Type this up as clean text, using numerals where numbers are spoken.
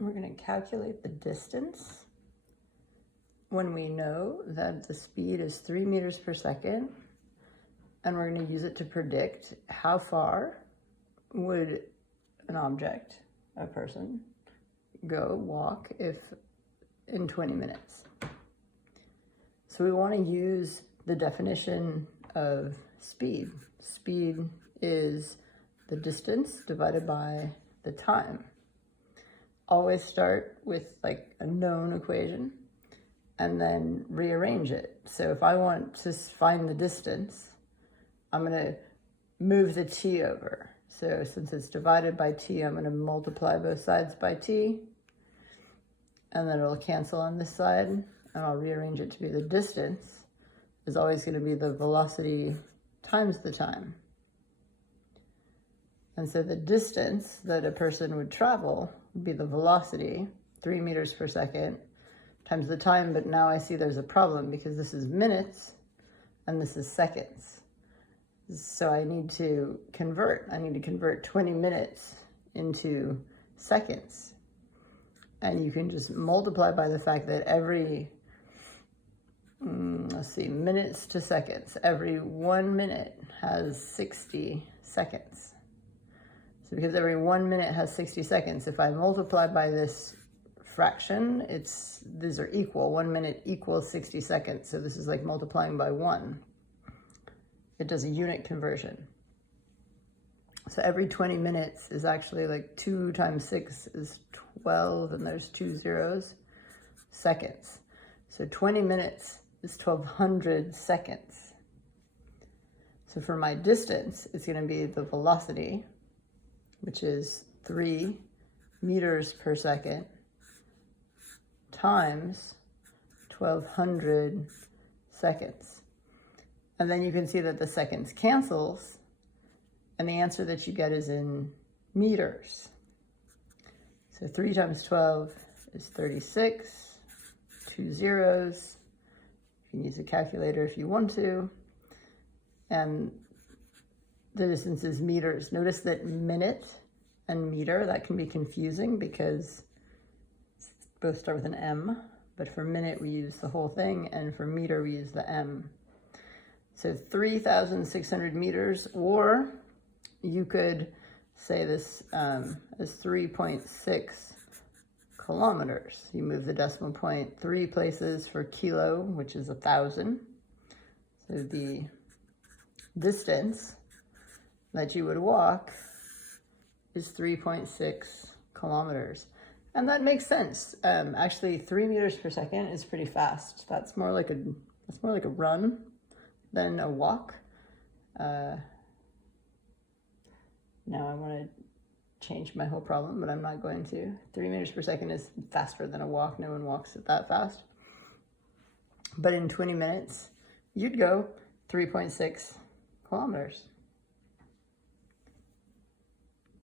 we're going to calculate the distance when we know that the speed is 3 meters per second, and we're going to use it to predict how far would an object, a person, walk if in 20 minutes. So we want to use the definition of speed. Speed is the distance divided by the time. Always start with like a known equation and then rearrange it. So if I want to find the distance, I'm going to move the t over. So since it's divided by t, I'm going to multiply both sides by t, and then it'll cancel on this side, and I'll rearrange it to be the distance is always going to be the velocity times the time. And so the distance that a person would travel would be the velocity, 3 meters per second, times the time. But now I see there's a problem because this is minutes and this is seconds. So I need to convert. I need to convert 20 minutes into seconds. And you can just multiply by the fact that every, minutes to seconds. Every 1 minute has 60 seconds. So because every 1 minute has 60 seconds, if I multiply by this fraction, these are equal. 1 minute equals 60 seconds. So this is like multiplying by 1. It does a unit conversion. So every 20 minutes is actually like 2 times 6 is 12, and there's 2 zeros, seconds. So 20 minutes is 1200 seconds. So for my distance, it's going to be the velocity, which is 3 meters per second times 1200 seconds. And then you can see that the seconds cancels, and the answer that you get is in meters. So 3 times 12 is 36, 2 zeros. You can use a calculator if you want to. And the distance is meters. Notice that minute and meter, that can be confusing because both start with an M, but for minute we use the whole thing, and for meter we use the M. So 3,600 meters, or you could say this as 3.6 kilometers. You move the decimal point 3 places for kilo, which is 1,000. So the distance that you would walk is 3.6 kilometers. And that makes sense. Actually, 3 meters per second is pretty fast. That's more like a run than a walk. Now I want to change my whole problem, but I'm not going to. 3 meters per second is faster than a walk. No one walks it that fast. But in 20 minutes, you'd go 3.6 kilometers.